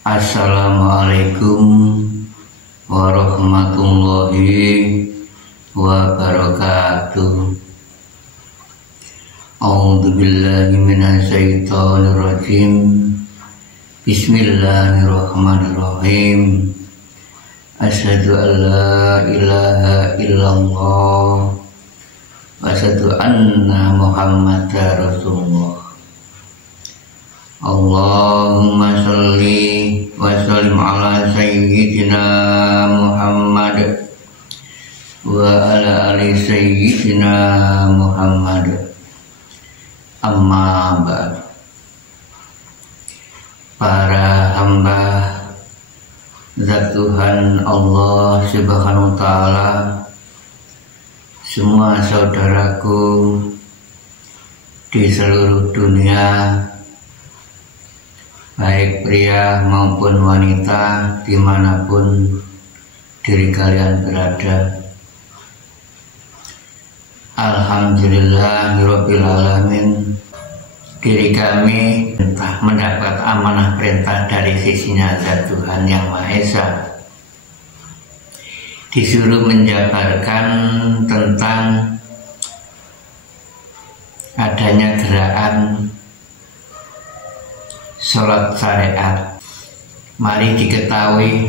Assalamualaikum warahmatullahi wabarakatuh. A'udzubillahi minasyaitonirrajim. Bismillahirrahmanirrahim. Asyhadu an la ilaha illallah wa asyhadu anna Muhammadar Rasulullah. Allahumma sholli wa sallim ala sayyidina Muhammad wa ala ali sayyidina Muhammad. Amma ba'd. Para hamba zat Tuhan Allah Subhanahu wa ta'ala, semua saudaraku di seluruh dunia, baik pria maupun wanita, dimanapun diri kalian berada. Alhamdulillahirabbil alamin. Diri kami entah mendapat amanah perintah dari sisinya zat Tuhan Yang Maha Esa, disuruh menjabarkan tentang adanya gerakan sholat syariat. Mari diketahui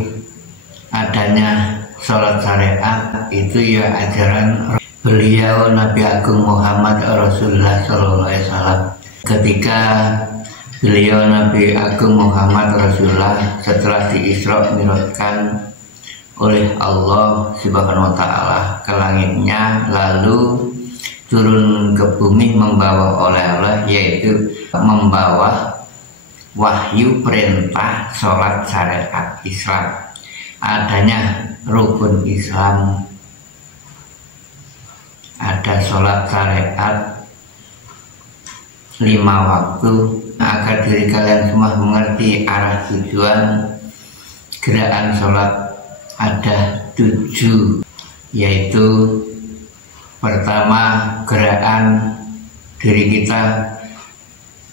adanya sholat syariat itu ya ajaran beliau Nabi Agung Muhammad Rasulullah SAW. Ketika beliau Nabi Agung Muhammad Rasulullah setelah di-Isra Mi'rajkan oleh Allah Subhanahu wa ta'ala ke langitnya, lalu turun ke bumi membawa oleh-oleh, yaitu membawa wahyu perintah sholat syariat Islam, adanya rukun Islam, ada sholat syariat 5 waktu, agar diri kalian semua mengerti arah tujuan gerakan sholat. Ada 7, yaitu pertama, gerakan diri kita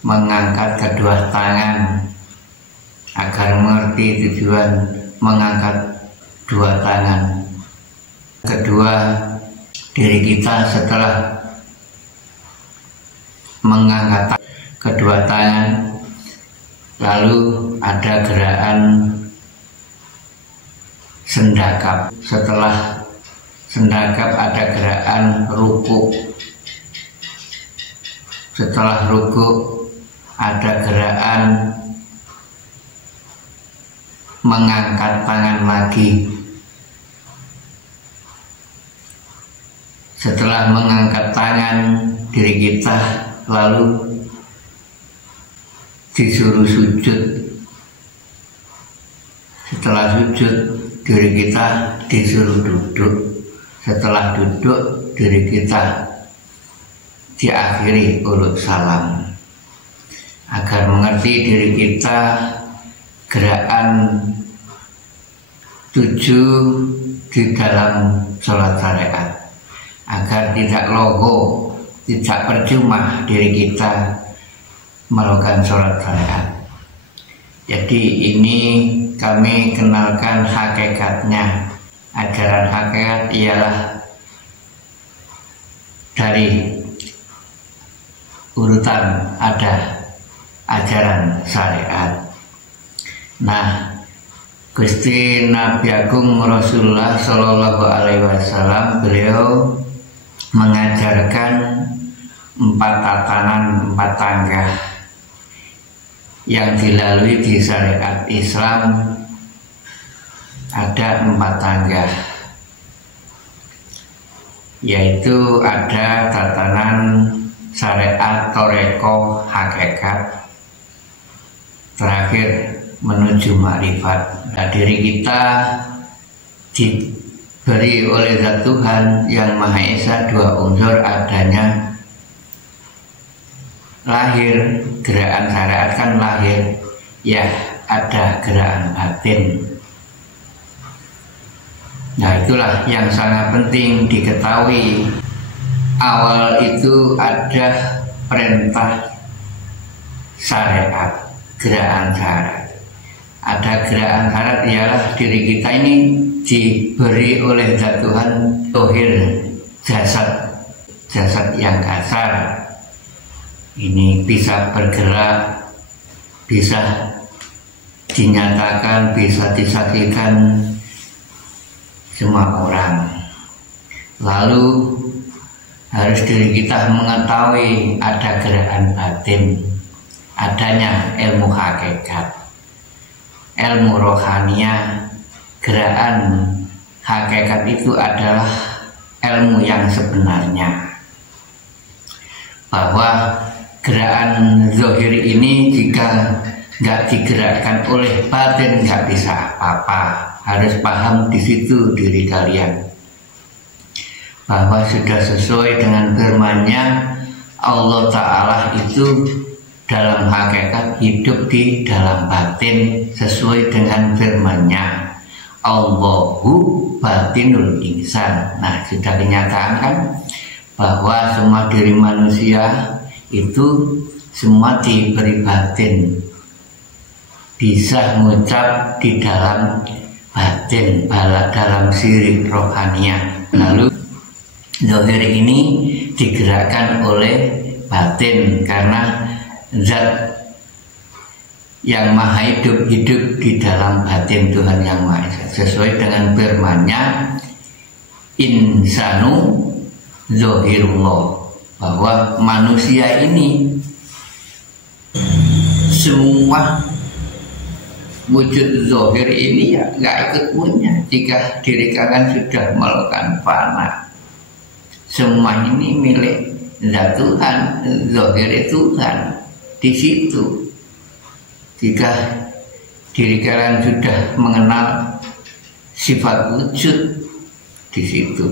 mengangkat kedua tangan, agar mengerti tujuan mengangkat dua tangan. Kedua, diri kita setelah mengangkat kedua tangan, lalu ada gerakan sendakap. Setelah sendakap ada gerakan ruku. Setelah ruku ada gerakan mengangkat tangan lagi. Setelah mengangkat tangan, diri kita lalu disuruh sujud. Setelah sujud, diri kita disuruh duduk. Setelah duduk, diri kita diakhiri uluk salam, agar mengerti diri kita gerakan 7 di dalam sholat syariat, agar tidak logo, tidak percuma diri kita melakukan sholat syariat. Jadi ini kami kenalkan hakikatnya. Ajaran hakikat ialah dari urutan ada ajaran syariat. Nah, Gusti Nabi Agung Rasulullah Shallallahu Alaihi Wasallam, beliau mengajarkan 4 tatanan, 4 tangga yang dilalui di syariat Islam. Ada 4 tangga, yaitu ada tatanan syariat, toreko, hakikat, terakhir menuju makrifat. Nah, diri kita diberi oleh zat Tuhan Yang Maha Esa 2 unsur, adanya lahir, gerakan syariat kan lahir, ya ada gerakan batin. Nah, itulah yang sangat penting diketahui. Awal itu ada perintah syariat, gerakan syariat. Ada gerakan syarat ialah diri kita ini diberi oleh zat Tuhan zahir, jasad yang kasar. Ini bisa bergerak, bisa dinyatakan, bisa disaksikan semua orang. Lalu harus diri kita mengetahui ada gerakan batin, adanya ilmu hakikat, ilmu rohania. Gerakan hakikat itu adalah ilmu yang sebenarnya, bahwa gerakan zahir ini jika nggak digerakkan oleh batin nggak bisa apa-apa. Harus paham di situ diri kalian, bahwa sudah sesuai dengan firman-Nya Allah Ta'ala itu dalam hakikat hidup di dalam batin sesuai dengan firman-Nya. Allahu batinul insan. Nah, sudah kenyataan kan bahwa semua diri manusia itu semua diberi batin, bisa mengucap di dalam batin, dalam sirik rohania. Lalu zahir ini digerakkan oleh batin karena zat yang maha hidup di dalam batin Tuhan Yang Maha Esa, sesuai dengan firman-Nya insanu zahirullah, bahwa manusia ini semua wujud zahir ini ya nggak ikut punya jika diri kalian sudah melakukan fana. Semua ini milik zat Tuhan, zahir Tuhan di situ. Jika diri kalian sudah mengenal sifat wujud di situ.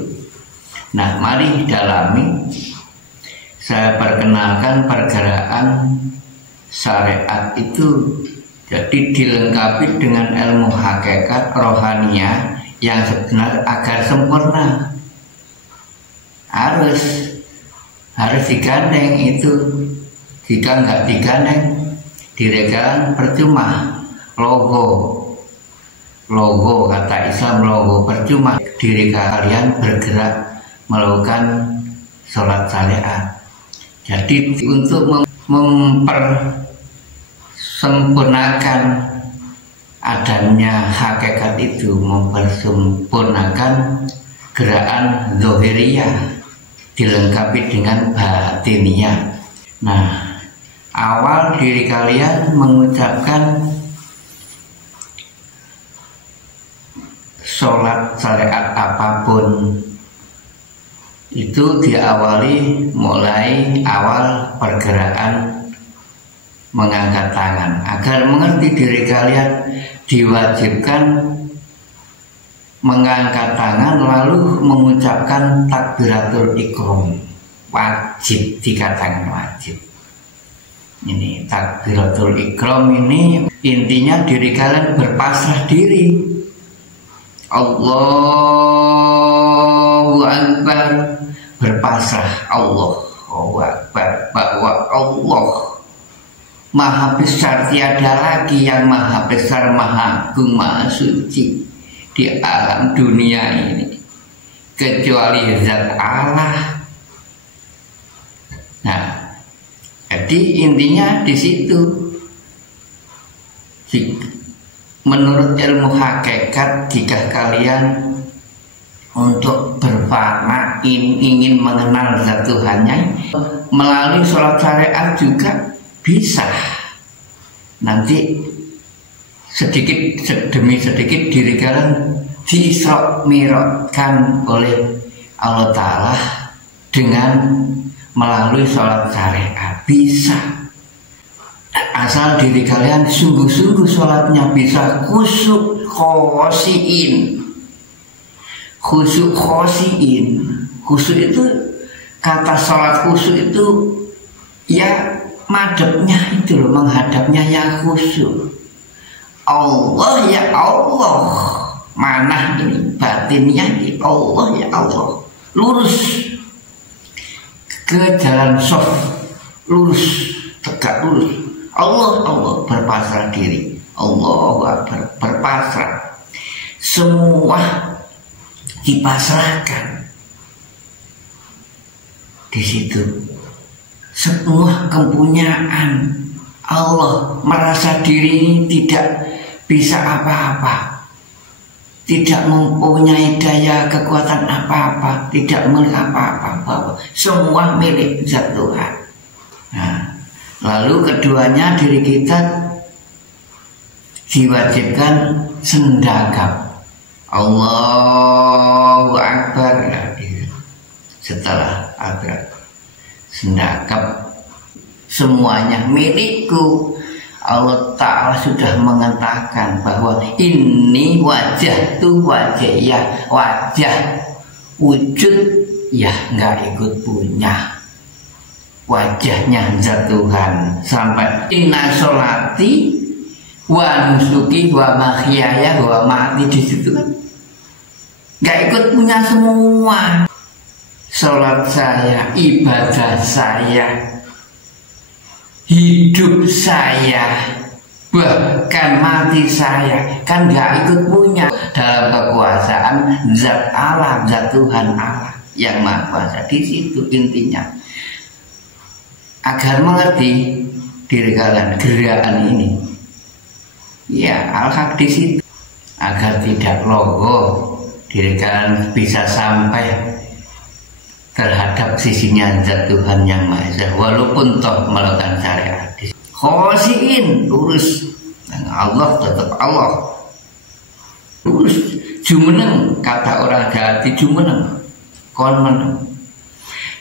Nah, mari dalami. Saya perkenalkan pergerakan syariat itu. Jadi dilengkapi dengan ilmu hakikat rohania yang sebenar agar sempurna. Harus digandeng itu. Jika nggak digandeng, diri kalian percuma. Logo kata Islam, logo percuma. Diri kalian bergerak melakukan sholat syariat. Jadi untuk mempersempurnakan adanya hakikat itu, mempersempurnakan gerakan zahiriyah dilengkapi dengan batiniyah. Nah, awal diri kalian mengucapkan sholat syariat apapun itu diawali mulai awal pergerakan mengangkat tangan. Agar mengerti diri kalian diwajibkan mengangkat tangan lalu mengucapkan takbiratul ihram. Wajib, dikatakan wajib. Ini takbiratul ihram ini intinya diri kalian berpasrah diri. Allahu Akbar, berpasrah. Allahu Akbar, bahwa Allah Maha besar, tiada lagi yang maha besar, maha agung, maha suci di alam dunia ini kecuali zat Allah. Nah, jadi intinya di situ. Menurut ilmu hakikat, jika kalian untuk berfana ingin mengenal zat Tuhannya melalui sholat syariat juga bisa. Nanti sedikit demi sedikit diri kalian diisra mi'rajkan oleh Allah Ta'ala dengan melalui sholat syariat. Bisa, asal diri kalian sungguh-sungguh sholatnya bisa khusyuk khosiin. Khusyuk khosiin, khusyuk itu, kata sholat khusyuk itu ya madepnya itu loh, menghadapnya yang khusyuk. Allah ya Allah, mana ini batinnya di Allah ya Allah, lurus ke jalan soft, lurus tegak lurus. Allah Allah, berpasrah diri. Allahu Akbar, berpasrah. Semua dipasrahkan di situ. Semua kepunyaan Allah, merasa diri tidak bisa apa-apa, tidak mempunyai daya kekuatan apa-apa, tidak melihat apa-apa, semua milik zat Tuhan. Nah, lalu keduanya diri kita diwajibkan sendagap. Allahu Akbar. Setelah Akbar, sendagap, semuanya milikku. Allah Ta'ala sudah mengatakan bahwa ini wajah tuh wajah wujud ya nggak ikut punya, wajahnya zat Tuhan. Sampai inna sholati wa nusuki wa mahyaya wa mati, di situ kan nggak ikut punya semua. Sholat saya, ibadah saya, hidup saya, bahkan mati saya kan nggak ikut punya dalam kekuasaan zat Allah, zat Tuhan Allah yang Maha Kuasa. Di situ intinya, agar mengerti diri kalian gerakan ini, ya al-haq di situ, agar tidak logo diri kalian bisa sampai terhadap sisinya zat Tuhan yang Maha Esa, walaupun toh melakukan syariat. Khosiin, lurus, dan Allah tetap Allah. Lurus, jumeneng, kata orang Jawa, jumeneng, kon meneng.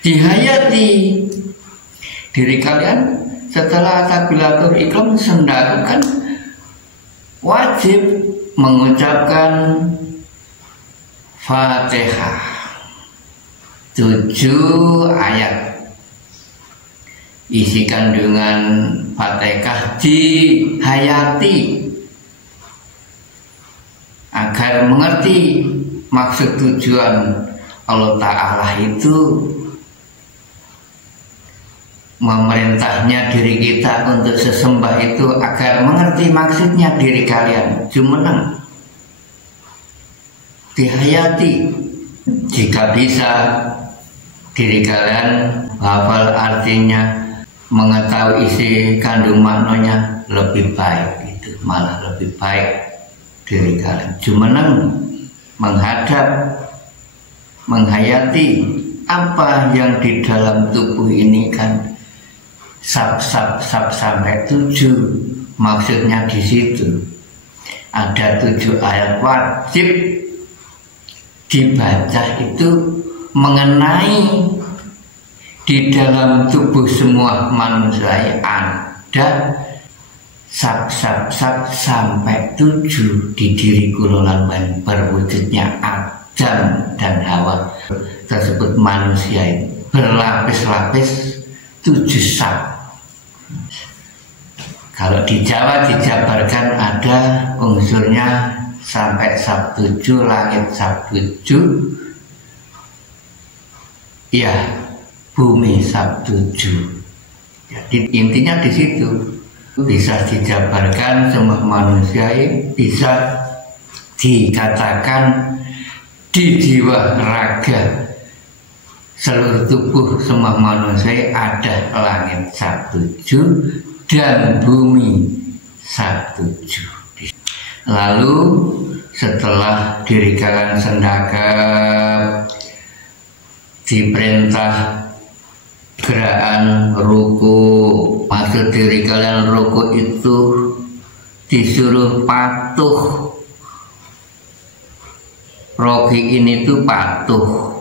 Dihayati diri kalian setelah takbiratul ihram sendagap kan wajib mengucapkan Fatihah 7 ayat, isi kandungan Fatihah dihayati agar mengerti maksud tujuan Allah Ta'ala itu memerintahnya diri kita untuk sesembah itu, agar mengerti maksudnya diri kalian jumeneng, dihayati. Jika bisa diri kalian hafal artinya, mengetahui isi kandung maknanya, lebih baik, itu malah lebih baik diri kalian jumeneng menghadap, menghayati apa yang di dalam tubuh ini kan sab sampai 7, maksudnya di situ ada 7 ayat wajib dibaca, itu mengenai di dalam tubuh semua manusia ada sab sampai 7 di diri kulolan berwujudnya Adam dan Hawa tersebut, manusia itu berlapis-lapis 7 sab. Kalau di Jawa dijabarkan ada unsurnya sampai sab 7, langit sab 7, ya bumi sab 7. Jadi intinya di situ bisa dijabarkan semua manusia bisa dikatakan di jiwa raga seluruh tubuh semua manusia ada langit sab 7 dan bumi sab 7. Lalu setelah diri kalian sendagap, diperintah gerakan ruku. Maksud diri kalian ruku itu disuruh patuh. Roki ini tuh patuh.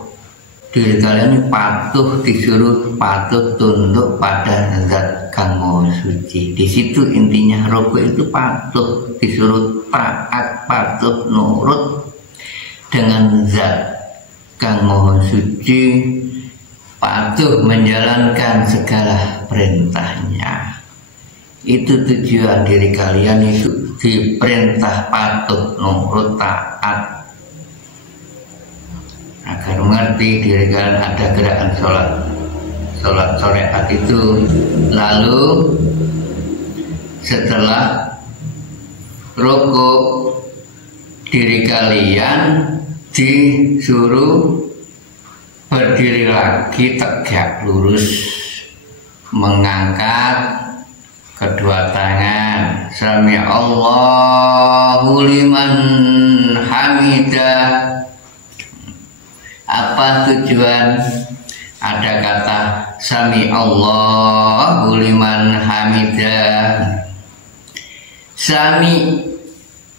Diri kalian patuh, disuruh patuh tunduk pada zat Kang Maha Suci. Di situ intinya ruku itu patuh, disuruh taat, patuh, nurut dengan zat Kang Maha Suci, patuh menjalankan segala perintahnya. Itu tujuan diri kalian itu diperintah patuh, nurut, taat, agar mengerti diri kalian ada gerakan sholat syariat itu. Lalu setelah rukuk, diri kalian disuruh berdiri lagi tegak lurus, mengangkat kedua tangan, sami Allahu liman hamidah. Apa tujuan ada kata sami Allahu liman hamidah? Sami,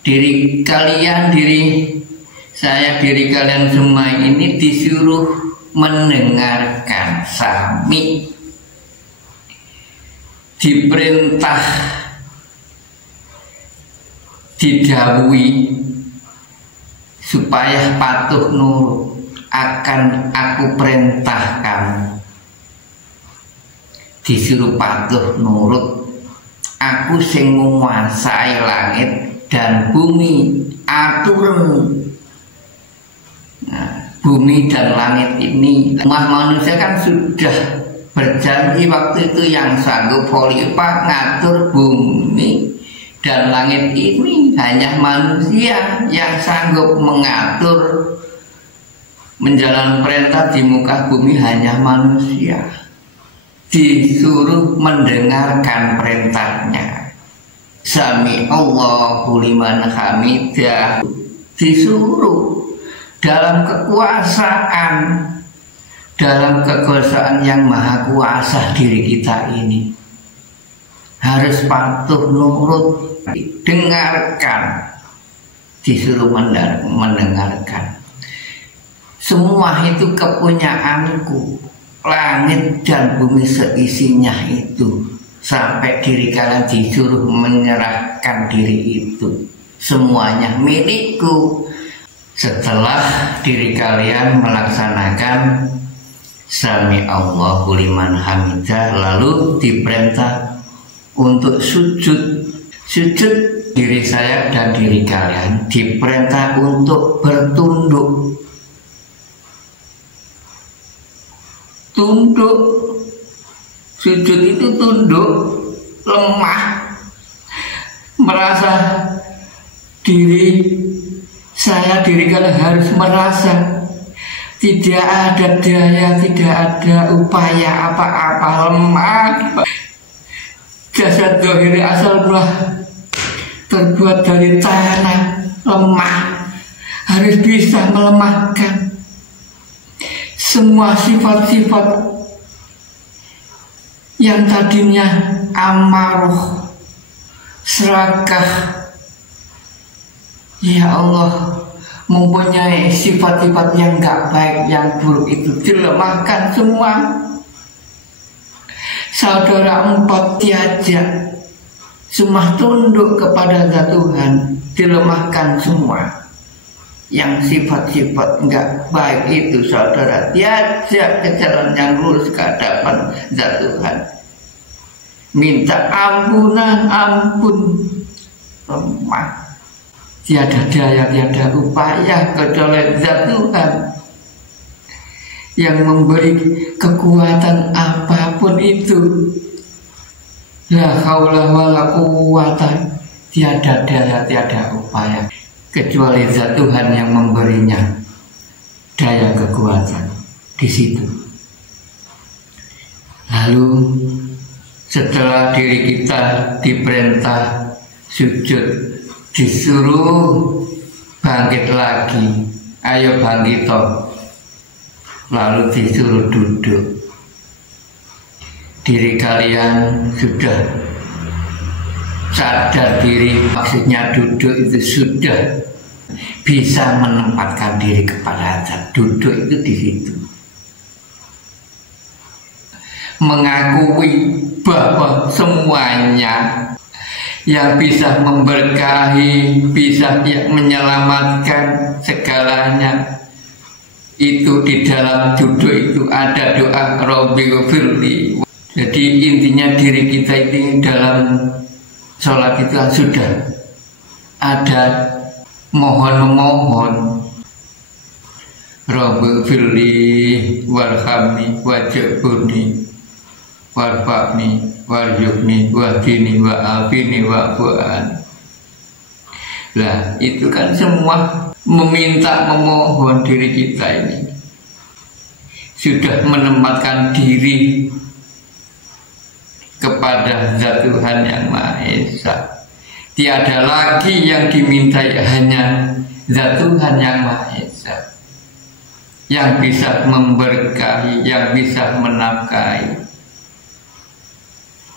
diri kalian, diri saya, diri kalian semua ini disuruh mendengarkan. Sami, diperintah, didhawuhi supaya patuh nurut akan aku perintahkan. Disuruh patuh nurut, aku sing menguasai langit dan bumi, aturan. Nah, bumi dan langit ini, manusia kan sudah berjanji waktu itu yang sanggup khalifah ngatur bumi dan langit ini hanya manusia yang sanggup mengatur, menjalankan perintah di muka bumi hanya manusia. Disuruh mendengarkan perintahnya. Sami Allahu liman hamidah. Disuruh dalam kekuasaan, dalam kekuasaan yang maha kuasa diri kita ini harus patuh nurut, dengarkan, disuruh mendengarkan. Semua itu kepunyaanku, langit dan bumi seisinya itu, sampai diri kalian disuruh menyerahkan diri itu, semuanya milikku. Setelah diri kalian melaksanakan sami Allahu liman hamidah, lalu diperintah untuk sujud. Sujud, diri saya dan diri kalian diperintah untuk bertunduk. Tunduk, sujud itu tunduk, lemah, merasa diri saya, diri kalian harus merasa tidak ada daya, tidak ada upaya apa-apa, lemah. Jasad zahiri asal mula terbuat dari tanah, lemah, harus bisa melemahkan semua sifat-sifat yang tadinya amarah, serakah. Ya Allah, mempunyai sifat-sifat yang gak baik, yang buruk itu dilemahkan semua. Saudara empat diajak semua tunduk kepada zat Tuhan, dilemahkan semua. Yang sifat-sifat enggak baik itu saudara diajak ke jalan yang lurus ke hadapan zat Tuhan. Minta ampunan, ampun, lemah, tiada daya, tiada upaya kecuali zat Tuhan yang memberi kekuatan apapun itu. La haula wala quwata, tiada daya, tiada upaya kecuali zat Tuhan yang memberinya daya kekuatan di situ. Lalu setelah diri kita diperintah sujud, disuruh bangkit lagi, ayo bangkit toh. Lalu disuruh duduk. Diri kalian sudah sadar diri, maksudnya duduk itu sudah bisa menempatkan diri kepada zat. Duduk itu di situ, mengakui bahwa semuanya yang bisa memberkahi, bisa menyelamatkan segalanya itu di dalam duduk itu ada doa Rabbi ghfirli. Jadi intinya diri kita ini dalam sholat itu sudah ada mohon-memohon, Rabbi ghfirli warhamni waj'alni warfa'ni warzuqni wahdini wa'afini wa'fu'an. Nah, itu kan semua meminta, memohon diri kita ini sudah menempatkan diri kepada Zat Tuhan Yang Maha Esa. Tiada lagi yang dimintai, hanya Zat Tuhan Yang Maha Esa yang bisa memberkahi, yang bisa menafkahi,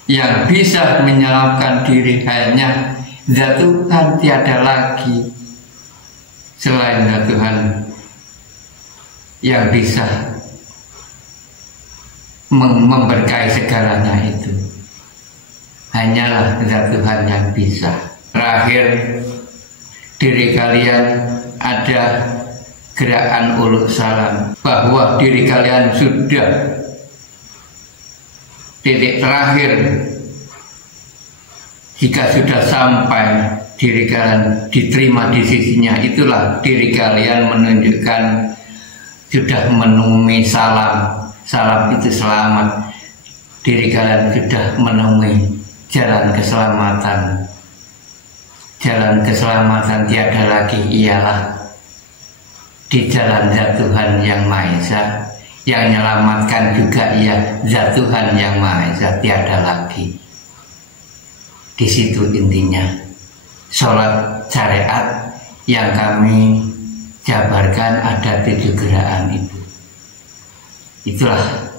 yang bisa menyelamatkan diri. Hanya Zat Tuhan, tiada lagi selain Zat Tuhan yang bisa memberkahi segalanya itu. Hanyalah Zat Tuhan yang bisa. Terakhir, diri kalian ada gerakan uluk salam, bahwa diri kalian sudah titik terakhir. Jika sudah sampai diri kalian diterima di sisinya, itulah diri kalian menunjukkan sudah menemui salam. Salam itu selamat. Diri kalian sudah menemui jalan keselamatan. Jalan keselamatan tiada lagi, ialah di jalan Zat Tuhan Yang Maha Esa. Yang menyelamatkan juga ia Zat Tuhan Yang Maha Esa, tiada lagi. Di situ intinya. Sholat syariat yang kami jabarkan ada 7 gerakan itu. Itulah,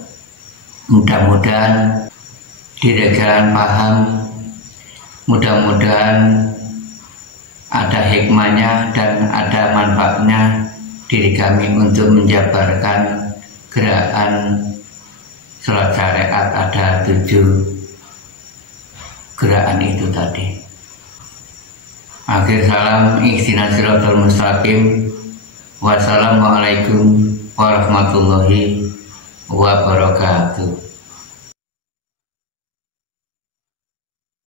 mudah-mudahan diri kalian paham, mudah-mudahan ada hikmahnya dan ada manfaatnya diri kami untuk menjabarkan gerakan sholat syariat. Ada 7 gerakan itu tadi. Akhir salam, ihdinas siratal mustaqim. Wassalamualaikum warahmatullahi wabarakatuh.